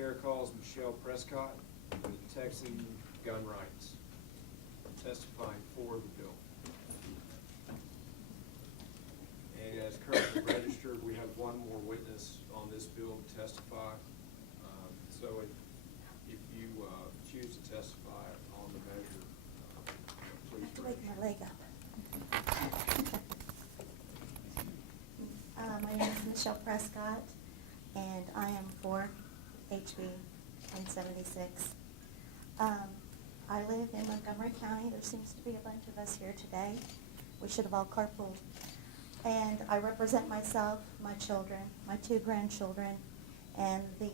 chair calls Michelle Prescott with Texan Gun Rights, testifying for the bill. And as currently registered, we have one more witness on this bill to testify. So if you choose to testify on the measure, please I raise have to your wake my leg up. My name is Michelle Prescott, and I am for HB 1076. I live in Montgomery County. There seems to be a bunch of us here today. We should have all carpooled. And I represent myself, my children, my 2 grandchildren, and the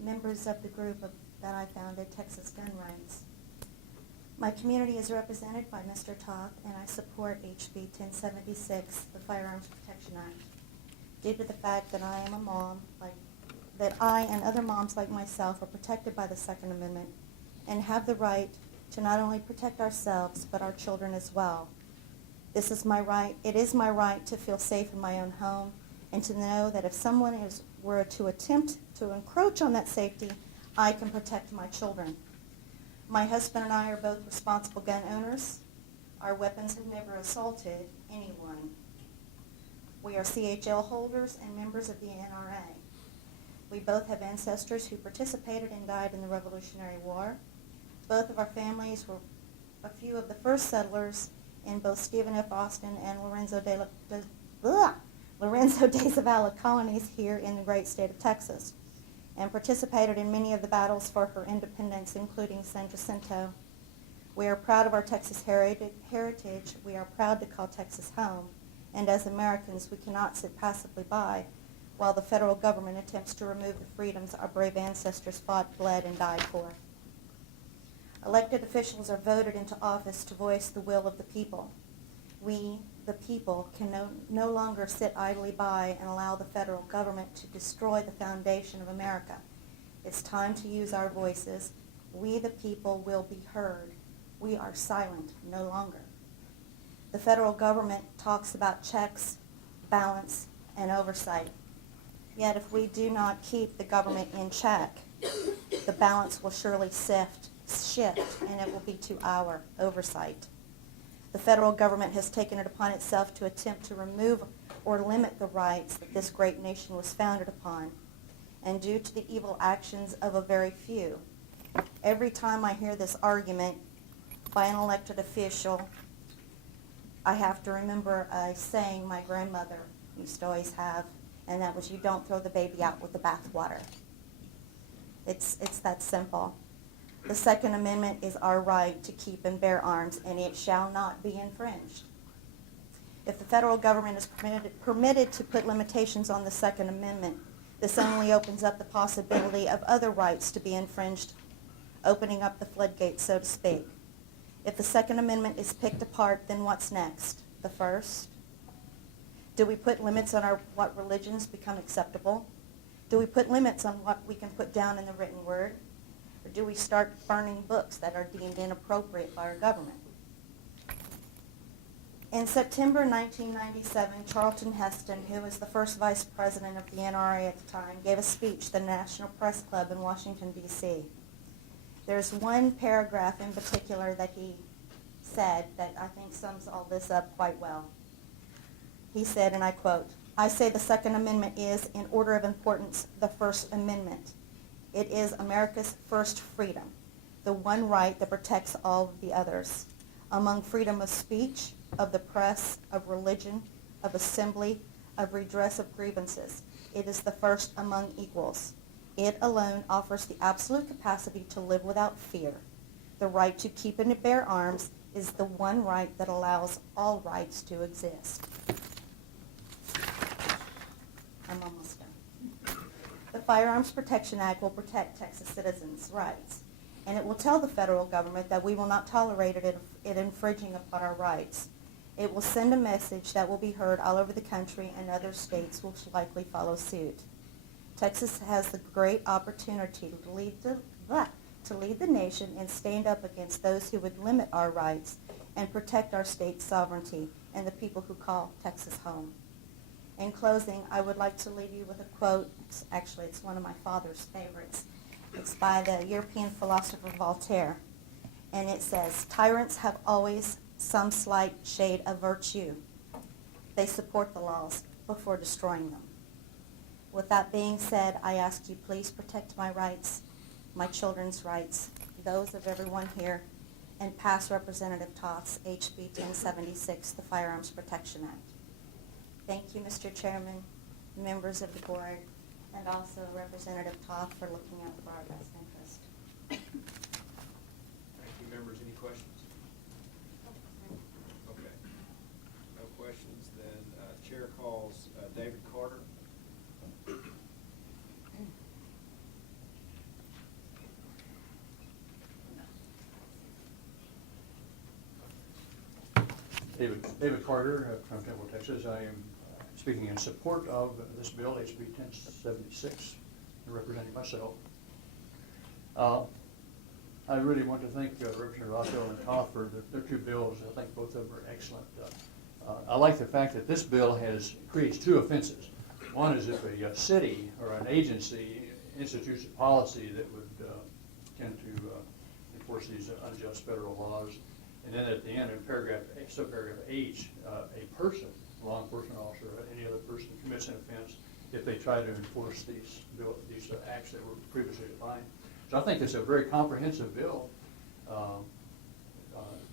members of the group that I founded, Texas Gun Rights. My community is represented by Mr. Toth, and I support HB 1076, the Firearms Protection Act, due to the fact that I am a mom, that I and other moms like myself are protected by the Second Amendment and have the right to not only protect ourselves, but our children as well. This is my right. It is my right to feel safe in my own home and to know that if someone were to attempt to encroach on that safety, I can protect my children. My husband and I are both responsible gun owners. Our weapons have never assaulted anyone. We are CHL holders and members of the NRA. We both have ancestors who participated and died in the Revolutionary War. Both of our families were a few of the first settlers in both Stephen F. Austin and Lorenzo de Zavala colonies here in the great state of Texas, and participated in many of the battles for her independence, including San Jacinto. We are proud of our Texas heritage. We are proud to call Texas home. And as Americans, we cannot sit passively by while the federal government attempts to remove the freedoms our brave ancestors fought, bled, and died for. Elected officials are voted into office to voice the will of the people. We, the people, can no longer sit idly by and allow the federal government to destroy the foundation of America. It's time to use our voices. We, the people, will be heard. We are silent no longer. The federal government talks about checks, balance, and oversight. Yet if we do not keep the government in check, the balance will surely shift, and it will be to our oversight. The federal government has taken it upon itself to attempt to remove or limit the rights that this great nation was founded upon, and due to the evil actions of a very few. Every time I hear this argument by an elected official, I have to remember a saying my grandmother used to always have, and that was, you don't throw the baby out with the bathwater. It's that simple. The Second Amendment is our right to keep and bear arms, and it shall not be infringed. If the federal government is permitted to put limitations on the Second Amendment, this only opens up the possibility of other rights to be infringed, opening up the floodgates, so to speak. If the Second Amendment is picked apart, then what's next? The First? Do we put limits on what religions become acceptable? Do we put limits on what we can put down in the written word? Or do we start burning books that are deemed inappropriate by our government? In September 1997, Charlton Heston, who was the first vice president of the NRA at the time, gave a speech at the National Press Club in Washington, D.C. There's one paragraph in particular that he said that I think sums all this up quite well. He said, and I quote, "I say the Second Amendment is, in order of importance, the First Amendment. It is America's first freedom, the one right that protects all of the others. Among freedom of speech, of the press, of religion, of assembly, of redress of grievances, it is the first among equals. It alone offers the absolute capacity to live without fear. The right to keep and to bear arms is the one right that allows all rights to exist." I'm almost done. The Firearms Protection Act will protect Texas citizens' rights, and it will tell the federal government that we will not tolerate it infringing upon our rights. It will send a message that will be heard all over the country, and other states will likely follow suit. Texas has the great opportunity to lead the nation and stand up against those who would limit our rights and protect our state's sovereignty and the people who call Texas home. In closing, I would like to leave you with a quote. Actually, it's one of my father's favorites. It's by the European philosopher Voltaire, and it says, "Tyrants have always some slight shade of virtue. They support the laws before destroying them." With that being said, I ask you please protect my rights, my children's rights, those of everyone here, and pass Representative Toth's HB 1076, the Firearms Protection Act. Thank you, Mr. Chairman, members of the board, and also Representative Toth for looking out for our best interest. Thank you, members. Any questions? Okay. No questions, then Chair calls David Carter. David Carter from Temple, Texas. I am speaking in support of this bill, HB 1076, and representing myself. I really want to thank Representative Roscoe and Toth for their two bills. I think both of them are excellent. I like the fact that this bill creates two offenses. One is if a city or an agency institutes a policy that would tend to enforce these unjust federal laws. And then at the end, in subparagraph H, a person, law enforcement officer, or any other person commits an offense if they try to enforce these acts that were previously defined. So I think it's a very comprehensive bill.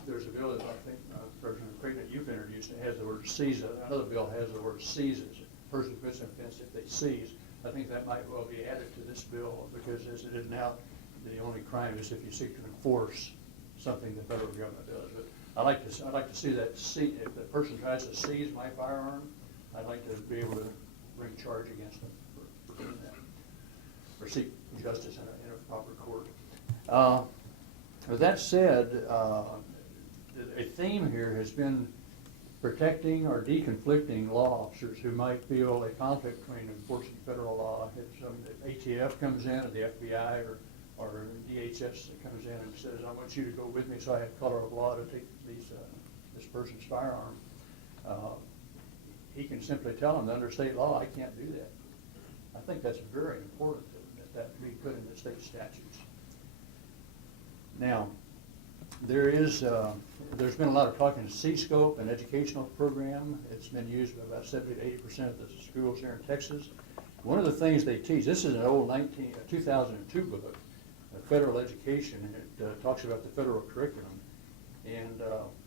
There's a bill that I think President Creighton that you've introduced, it has the word seize. Another bill has the word seizes. A person commits an offense if they seize. I think that might well be added to this bill because as it is now, the only crime is if you seek to enforce something the federal government does. But I'd like to see that. If the person tries to seize my firearm, I'd like to be able to bring charge against them for doing that, or seek justice in a proper court. With that said, a theme here has been protecting or deconflicting law officers who might feel a conflict between enforcing federal law. If ATF comes in, or the FBI, or DHS comes in and says, "I want you to go with me so I have color of law to take this person's firearm," he can simply tell them that under state law, I can't do that. I think that's very important that be put in the state statutes. Now, there's been a lot of talk in the C-scope, an educational program. It's been used by about 70 to 80% of the schools here in Texas. One of the things they teach, this is an old 2002 book, Federal Education, and it talks about the federal curriculum. And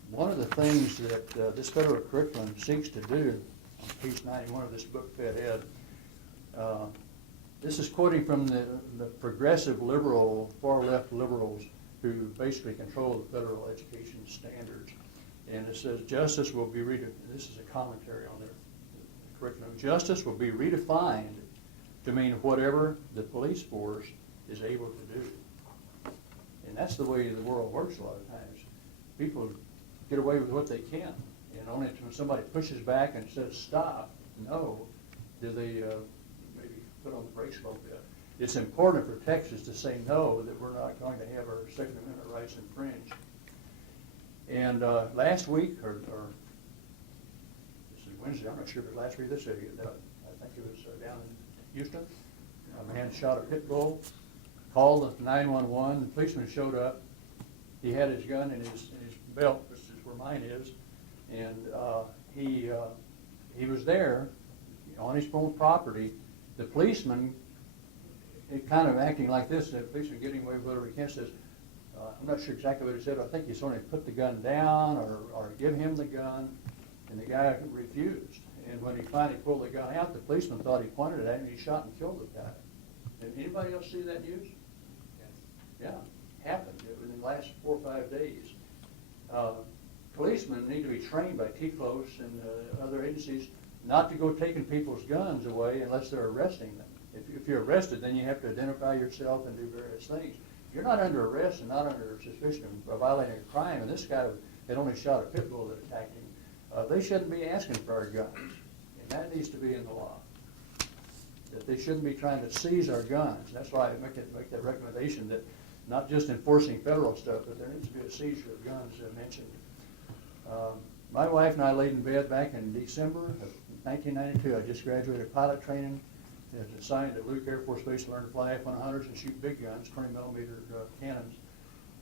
one of the things that this federal curriculum seeks to do, on page 91 of this book, Fed Ed, this is quoting from the progressive liberal, far-left liberals who basically control the federal education standards. And it says, justice will be this is a commentary on their curriculum. Justice will be redefined to mean whatever the police force is able to do. And that's the way the world works a lot of times. People get away with what they can, and only when somebody pushes back and says stop, no, do they maybe put on the brakes a little bit. It's important for Texas to say no, that we're not going to have our Second Amendment rights infringed. And last week, or this is Wednesday, I'm not sure if it was last week, I think it was down in Houston, a man shot a pit bull, called the 911, the policeman showed up. He had his gun in his belt, which is where mine is, and he was there on his own property. The policeman, kind of acting like this, the policeman getting away with whatever he can, says, I'm not sure exactly what he said, I think he's only put the gun down or give him the gun, and the guy refused. And when he finally pulled the gun out, the policeman thought he pointed it at him, and he shot and killed the guy. Did anybody else see that news? Yes. Yeah, happened within the last 4 or 5 days. Policemen need to be trained by TCLOS and other agencies not to go taking people's guns away unless they're arresting them. If you're arrested, then you have to identify yourself and do various things. If you're not under arrest and not under suspicion of violating a crime, and this guy had only shot a pit bull that attacked him, they shouldn't be asking for our guns. And that needs to be in the law. That they shouldn't be trying to seize our guns. That's why I make that recommendation that not just enforcing federal stuff, but there needs to be a seizure of guns mentioned. My wife and I laid in bed back in December of 1992. I just graduated pilot training. I was assigned at Luke Air Force Base to learn to fly F-100s and shoot big guns, 20-millimeter cannons.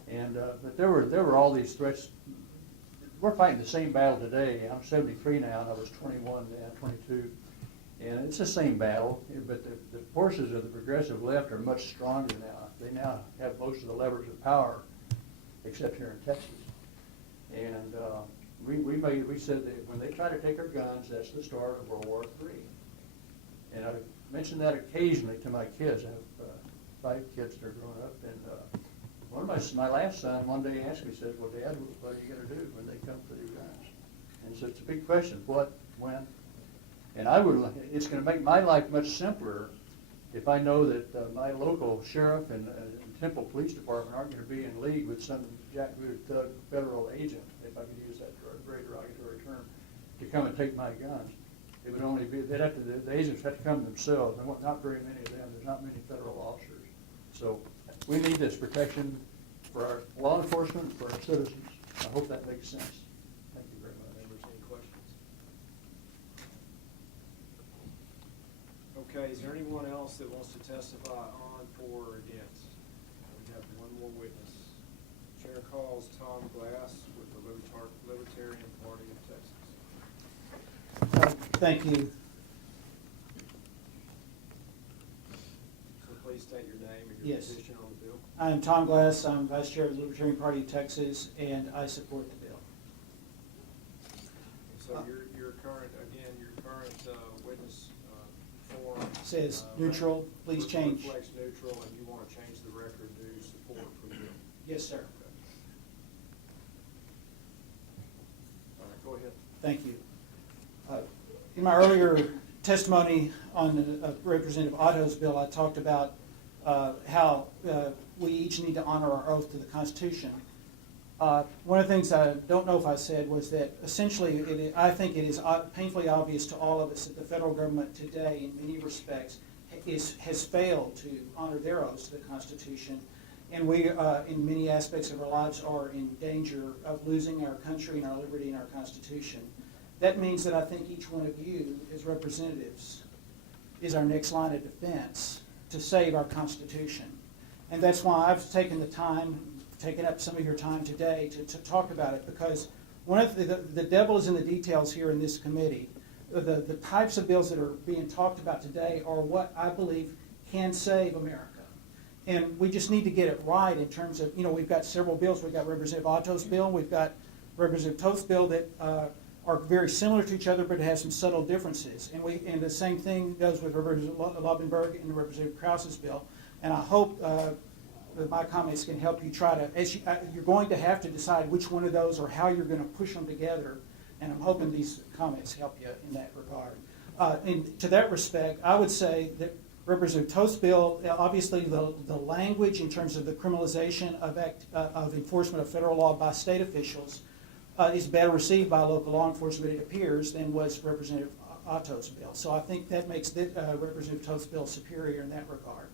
And but there were all these threats. We're fighting the same battle today. I'm 73 now, and I was 21 then, 22. And it's the same battle, but the forces of the progressive left are much stronger now. They now have most of the levers of power, except here in Texas. And we said that when they try to take our guns, that's the start of World War III. And I mention that occasionally to my kids. I have 5 kids that are growing up, and one of my last son one day asked me, says, "Well, Dad, what are you going to do when they come for your guns?" And so it's a big question: what, when? And it's going to make my life much simpler if I know that my local sheriff and Temple Police Department aren't going to be in league with some jackbooted thug federal agent, if I could use that very derogatory term, to come and take my guns. It would only be, the agents have to come themselves. There are not very many of them. There's not many federal officers. So we need this protection for our law enforcement, for our citizens. I hope that makes sense. Thank you very much. Members, any questions? Okay, is there anyone else that wants to testify on, for, or against? We have one more witness. Chair calls Tom Glass with the Libertarian Party of Texas. Thank you. So please state your name and your Yes. position on the bill. I'm Tom Glass. I'm Vice Chair of the Libertarian Party of Texas, and I support the bill. So your current witness form Says neutral, please change. reflects neutral, and you want to change the record to support for the bill. Yes, sir. Okay. All right, go ahead. Thank you. In my earlier testimony on Representative Otto's bill, I talked about how we each need to honor our oath to the Constitution. One of the things I don't know if I said was that essentially I think it is painfully obvious to all of us that the federal government today, in many respects, has failed to honor their oaths to the Constitution. And we, in many aspects of our lives, are in danger of losing our country and our liberty and our Constitution. That means that I think each one of you, as representatives, is our next line of defense to save our Constitution. And that's why I've taken up some of your time today to talk about it, because one of the devil is in the details here in this committee. The types of bills that are being talked about today are what I believe can save America. And we just need to get it right in terms of, we've got several bills. We've got Representative Otto's bill. We've got Representative Toth's bill that are very similar to each other, but have some subtle differences. And the same thing goes with Representative Lobenberg and Representative Krause's bill. And I hope that my comments can help you try to, you're going to have to decide which one of those or how you're going to push them together. And I'm hoping these comments help you in that regard. And to that respect, I would say that Representative Toth's bill, obviously the language in terms of the criminalization of enforcement of federal law by state officials is better received by local law enforcement, it appears, than was Representative Otto's bill. So I think that makes Representative Toth's bill superior in that regard.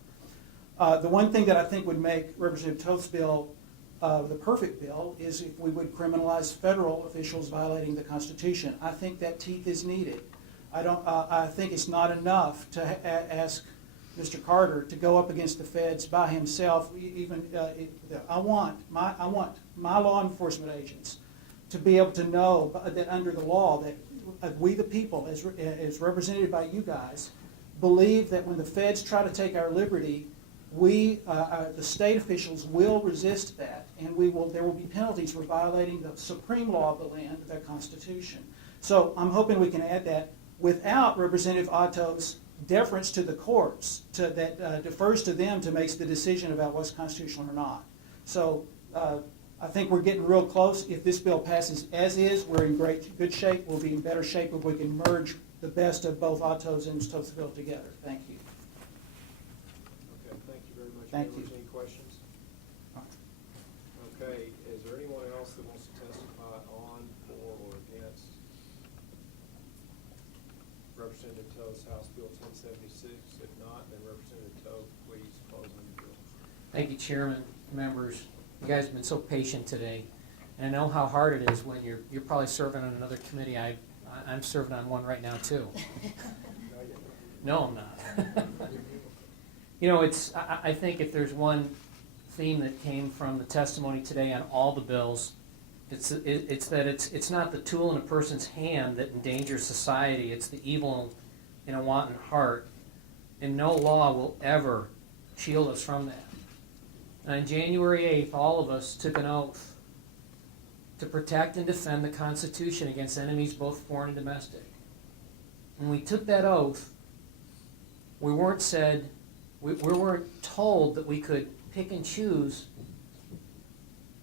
The one thing that I think would make Representative Toth's bill the perfect bill is if we would criminalize federal officials violating the Constitution. I think that teeth is needed. I think it's not enough to ask Mr. Carter to go up against the feds by himself. I want my law enforcement agents to be able to know that under the law that we the people, as represented by you guys, believe that when the feds try to take our liberty, the state officials will resist that, and there will be penalties for violating the supreme law of the land, the Constitution. So I'm hoping we can add that without Representative Otto's deference to the courts that defers to them to make the decision about what's constitutional or not. So I think we're getting real close. If this bill passes as is, we're in good shape. We'll be in better shape if we can merge the best of both Otto's and Toth's bill together. Thank you. Okay, thank you very much. Thank Members, you. any questions? Okay, is there anyone else that wants to testify on, for, or against Representative Toth's House Bill 1076? If not, then Representative Toth, please close on the bill. Thank you, Chairman, members. You guys have been so patient today. And I know how hard it is when you're probably serving on another committee. I I'm serving on one right now too. No, I'm not. You know, I think if there's one theme that came from the testimony today on all the bills, it's that it's not the tool in a person's hand that endangers society. It's the evil in a wanton heart, and no law will ever shield us from that. And on January 8th, all of us took an oath to protect and defend the Constitution against enemies both foreign and domestic. When we took that oath, we weren't told that we could pick and choose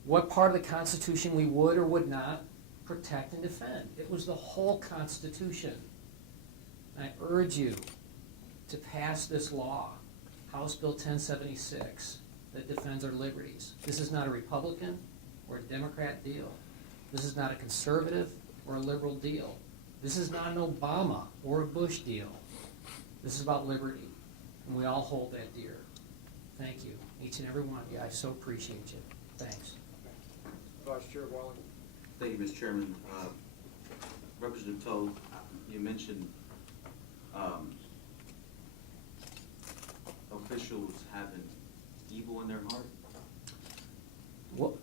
what part of the Constitution we would or would not protect and defend. It was the whole Constitution. And I urge you to pass this law, House Bill 1076, that defends our liberties. This is not a Republican or a Democrat deal. This is not a conservative or a liberal deal. This is not an Obama or a Bush deal. This is about liberty, and we all hold that dear. Thank you, each and every one of you. I so appreciate you. Thanks. Vice Chair Walling. Thank you, Mr. Chairman. Representative Toll, you mentioned officials having evil in their heart. What,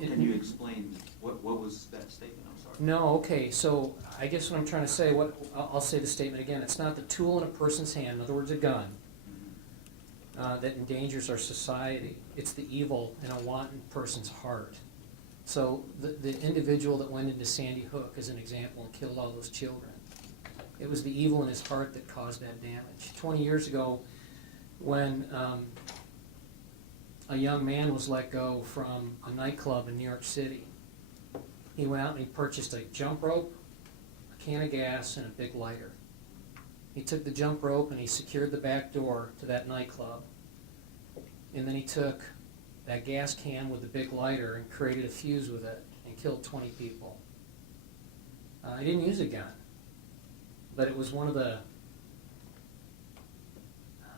Can you explain what was that statement? I'm sorry. No, okay, so I guess what I'm trying to say, I'll say the statement again. It's not the tool in a person's hand, in other words, a gun, that endangers our society. It's the evil in a wanton person's heart. So the individual that went into Sandy Hook, as an example, and killed all those children, it was the evil in his heart that caused that damage. 20 years ago, when a young man was let go from a nightclub in New York City, he went out and he purchased a jump rope, a can of gas, and a big lighter. He took the jump rope and he secured the back door to that nightclub. And then he took that gas can with the big lighter and created a fuse with it and killed 20 people. He didn't use a gun, but it was one of the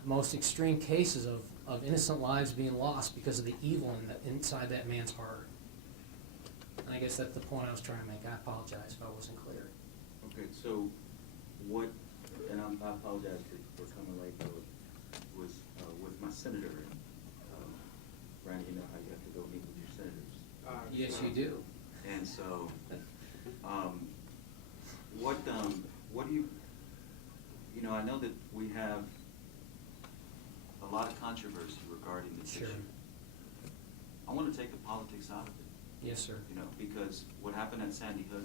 most extreme cases of innocent lives being lost because of the evil inside that man's heart. And I guess that's the point I was trying to make. I apologize if I wasn't clear. Okay, so what, and I apologize for coming late, though, was with my senator. Randy, you know how you have to go meet with your senators. Yes, you do. And so, what do you know, I know that we have a lot of controversy regarding this Sure. issue. I want to take the politics out of it. Yes, sir. You know, because what happened at Sandy Hook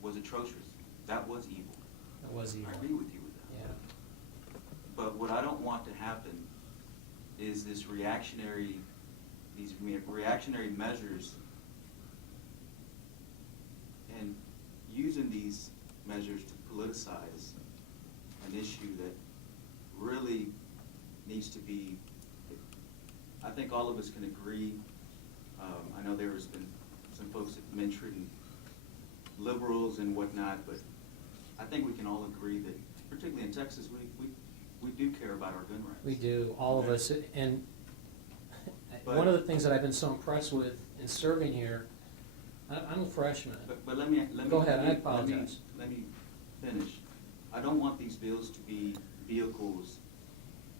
was atrocious. That was evil. That was evil. I agree with you with that. Yeah. But what I don't want to happen is these reactionary measures, and using these measures to politicize an issue that really needs to be, I think all of us can agree. I know there has been some folks that mentioned liberals and whatnot, but I think we can all agree that, particularly in Texas, we do care about our gun rights. We do, all of us. And But- one of the things that I've been so impressed with in serving here, I'm a freshman. But let me Go ahead, I let me- apologize. Let me finish. I don't want these bills to be vehicles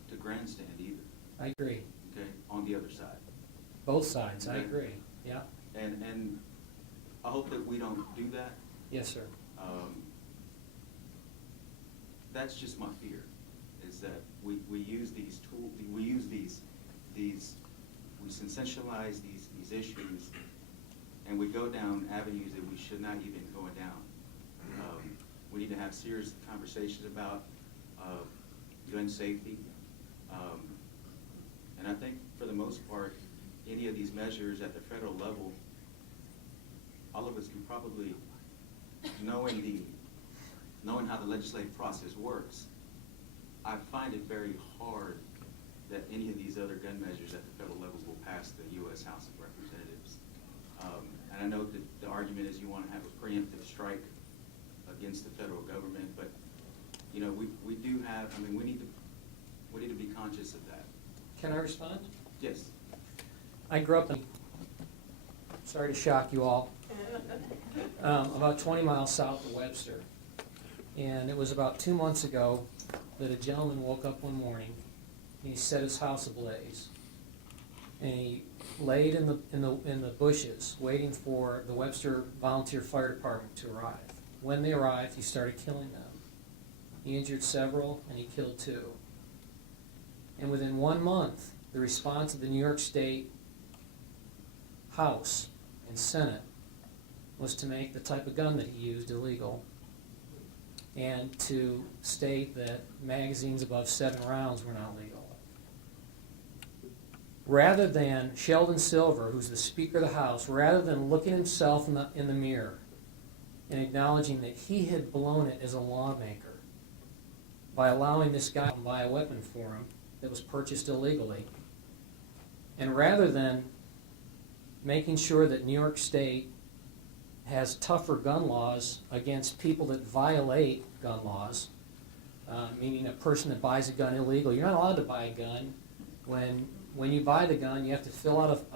to grandstand either, I agree. okay, on the other side. Both sides, I Okay. agree. Yeah. And I hope that we don't do that. Yes, sir. That's just my fear, is that we use these tools, we sensationalize these issues, and we go down avenues that we should not even go down. We need to have serious conversations about gun safety. And I think for the most part, any of these measures at the federal level, all of us can probably, knowing how the legislative process works, I find it very hard that any of these other gun measures at the federal level will pass the U.S. House of Representatives. And I know that the argument is you want to have a preemptive strike against the federal government, but you know, we do have, I mean, we need to be conscious of that. Can I respond? Yes. I grew up in, sorry to shock you all, about 20 miles south of Webster. And it was about 2 months ago that a gentleman woke up one morning and he set his house ablaze. And he laid in the bushes waiting for the Webster Volunteer Fire Department to arrive. When they arrived, he started killing them. He injured several and he killed 2. And within 1 month, the response of the New York State House and Senate was to make the type of gun that he used illegal and to state that magazines above 7 rounds were not legal. Rather than Sheldon Silver, who's the Speaker of the House, rather than looking himself in the mirror and acknowledging that he had blown it as a lawmaker by allowing this guy to buy a weapon for him that was purchased illegally, and rather than making sure that New York State has tougher gun laws against people that violate gun laws, meaning a person that buys a gun illegally. You're not allowed to buy a gun. When you buy the gun, you have to fill out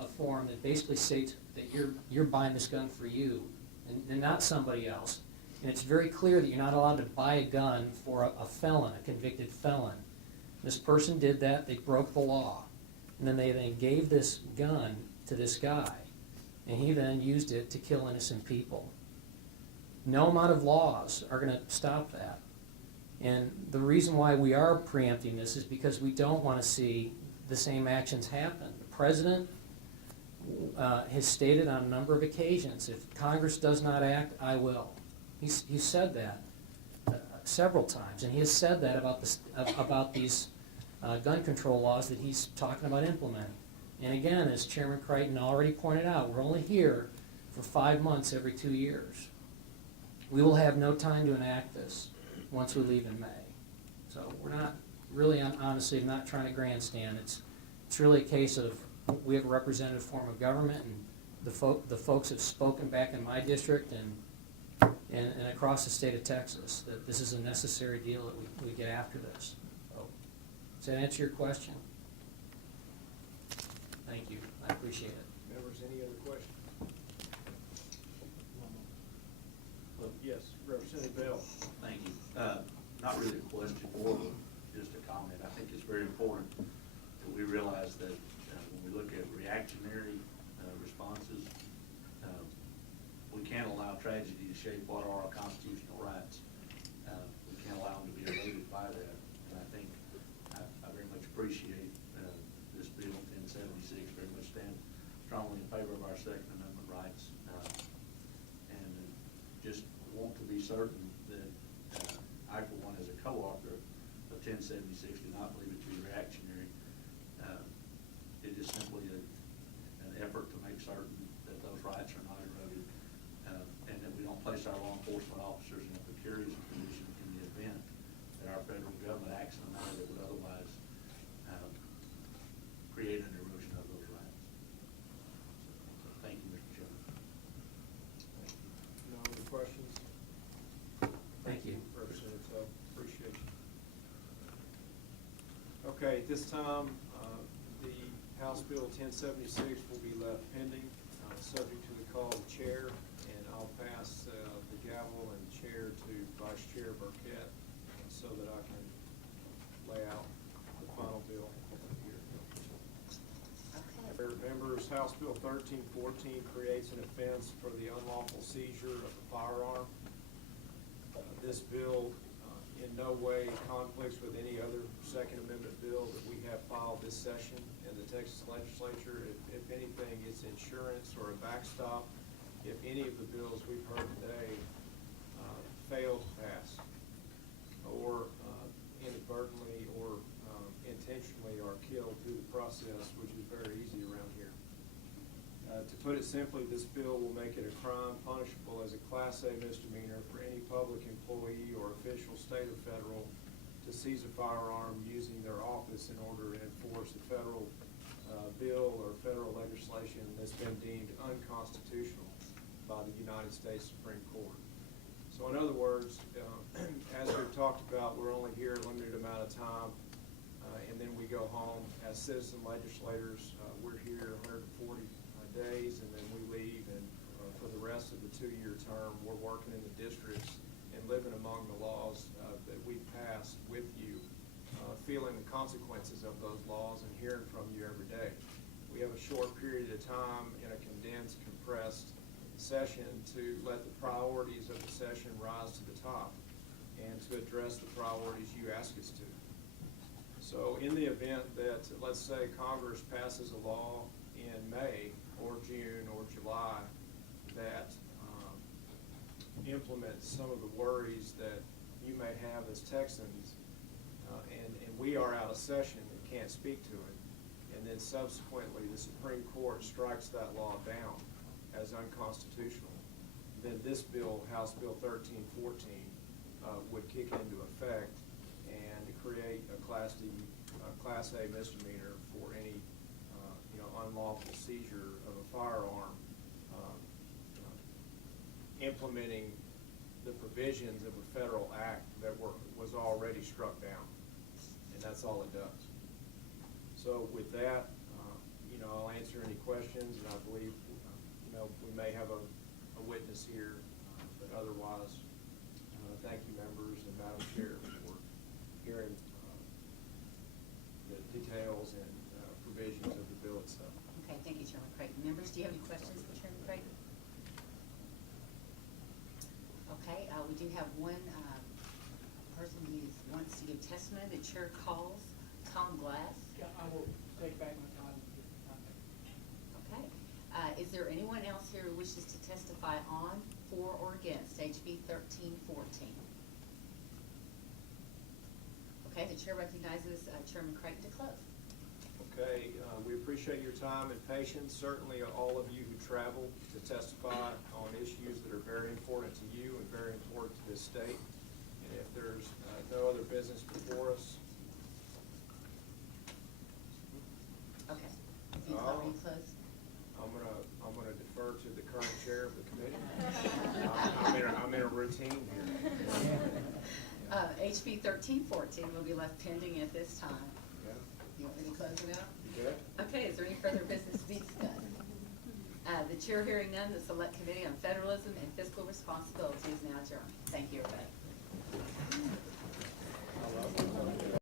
a form that basically states that you're buying this gun for you and not somebody else. And it's very clear that you're not allowed to buy a gun for a felon, a convicted felon. This person did that. They broke the law. And then they gave this gun to this guy. And he then used it to kill innocent people. No amount of laws are going to stop that. And the reason why we are preempting this is because we don't want to see the same actions happen. The President has stated on a number of occasions, if Congress does not act, I will. He's said that several times, and he has said that about these gun control laws that he's talking about implementing. And again, as Chairman Crichton already pointed out, we're only here for 5 months every 2 years. We will have no time to enact this once we leave in May. So we're not really, honestly, not trying to grandstand. It's really a case of we have a representative form of government, and the folks have spoken back in my district and across the state of Texas that this is a necessary deal that we get after this. So, does that answer your question? Thank you. I appreciate it. Members, any other questions? Yes, Representative Bell. Thank you. Not really a question or just a comment. I think it's very important that we realize that when we look at reactionary responses, we can't allow tragedy to shape what are our constitutional rights. We can't allow them to be eroded by that. And I think I very much appreciate this bill 1076, very much stand strongly in favor of our Second Amendment rights. And just want to be certain that I, for one, as a co-author of 1076, do not believe it to be reactionary. It is simply an effort to make certain that those rights are not eroded, and that we don't place our law enforcement officers in a precarious position in the event that our federal government acts in a manner that would otherwise create an erosion of those rights. So thank you, Mr. Chairman. No other questions? Thank you. Representative Tubb, appreciate you. Okay, at this time, the House Bill 1076 will be left pending, subject to the call of the chair, and I'll pass the gavel and chair to Vice Chair Burkett so that I can lay out the final bill here. Members, House Bill 1314 creates an offense for the unlawful seizure of a firearm. This bill in no way conflicts with any other Second Amendment bill that we have filed this session in the Texas legislature. If anything, it's insurance or a backstop if any of the bills we've heard today fail to pass or inadvertently or intentionally are killed through the process, which is very easy around here. To put it simply, this bill will make it a crime punishable as a Class A misdemeanor for any public employee or official, state or federal, to seize a firearm using their office in order to enforce a federal bill or federal legislation that's been deemed unconstitutional by the United States Supreme Court. So in other words, as we've talked about, we're only here a limited amount of time, and then we go home. As citizen legislators, we're here 140 days, and then we leave and for the the rest of the 2-year term, we're working in the districts and living among the laws that we passed with you, feeling the consequences of those laws and hearing from you every day. We have a short period of time in a condensed, compressed session to let the priorities of the session rise to the top and to address the priorities you ask us to. So in the event that, let's say, Congress passes a law in May or June or July that implements some of the worries that you may have as Texans, and we are out of session and can't speak to it, and then subsequently the Supreme Court strikes that law down as unconstitutional, then this bill, House Bill 1314, would kick into effect and create a Class A misdemeanor for any unlawful seizure of a firearm, implementing the provisions of a federal act that was already struck down, and that's all it does. So with that, I'll answer any questions, and I believe we may have a witness here, but otherwise, thank you, members and Madam Chair, for hearing the details and provisions of the bill itself. Okay, thank you, Chairman Creighton. Members, do you have any questions for Chairman Creighton? Okay, we do have one person who wants to give testimony. The chair calls Tom Glass. Yeah, I will take back my time. Okay. Is there anyone else here who wishes to testify on, for, or against HB 1314? Okay, the chair recognizes Chairman Creighton to close. Okay, we appreciate your time and patience. Certainly all of you who travel to testify on issues that are very important to you and very important to this state. And if there's no other business before us. Okay. You call me close? I'm gonna defer to the current chair of the committee. I'm in a routine here. HB 1314 will be left pending at this time. Yeah. You want me to close it out? You good? Okay, is there any further business to be discussed? The chair hearing none, the Select Committee on Federalism and Fiscal Responsibility is now adjourned. Thank you, everybody. I love it.